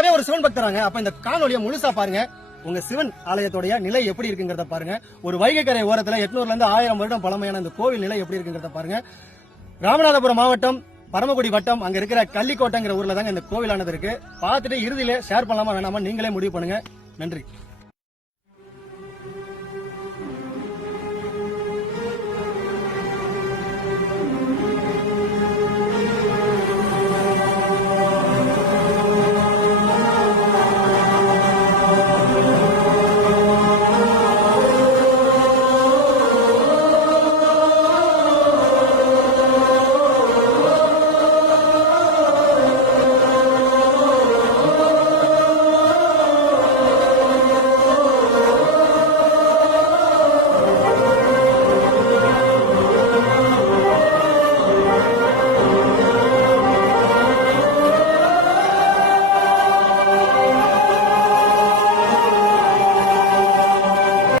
நீங்களாவே ஒரு சிவன் பக்தராங்க. அப்ப இந்த காணொலியை முழுசா பாருங்க. உங்க சிவன் ஆலயத்துடைய நிலை எப்படி இருக்குங்கிறத பாருங்க. ஒரு வைகை கரை ஓரத்துல 800 இருந்து 1000 வருடம் பழமையான இந்த கோவில் நிலை எப்படி இருக்குங்கிறத பாருங்க. ராமநாதபுரம் மாவட்டம் பரமக்குடி வட்டம் அங்க இருக்கிற கள்ளிக்கோட்டைங்கிற ஊர்ல தாங்க இந்த கோவிலானது இருக்கு. பார்த்துட்டு இறுதியில ஷேர் பண்ணலாமா வேணாமா நீங்களே முடிவு பண்ணுங்க. நன்றி.